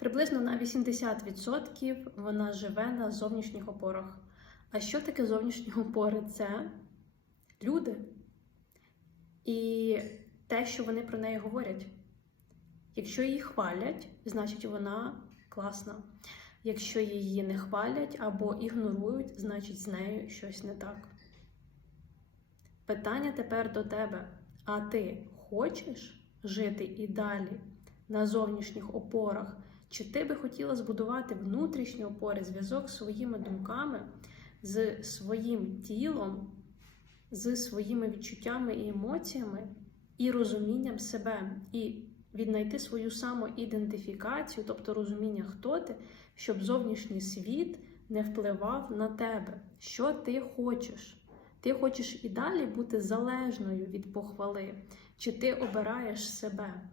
Приблизно на 80% вона живе на зовнішніх опорах. А що таке зовнішні опори? Це люди і те, що вони про неї говорять. Якщо її хвалять, значить вона класна. Якщо її не хвалять або ігнорують, значить з нею щось не так. Питання тепер до тебе: а ти хочеш жити і далі на зовнішніх опорах? Чи ти би хотіла збудувати внутрішні опори, зв'язок з своїми думками, з своїм тілом, з своїми відчуттями і емоціями, і розумінням себе, і віднайти свою самоідентифікацію, тобто розуміння, хто ти, щоб зовнішній світ не впливав на тебе, що ти хочеш. Ти хочеш і далі бути залежною від похвали, чи ти обираєш себе?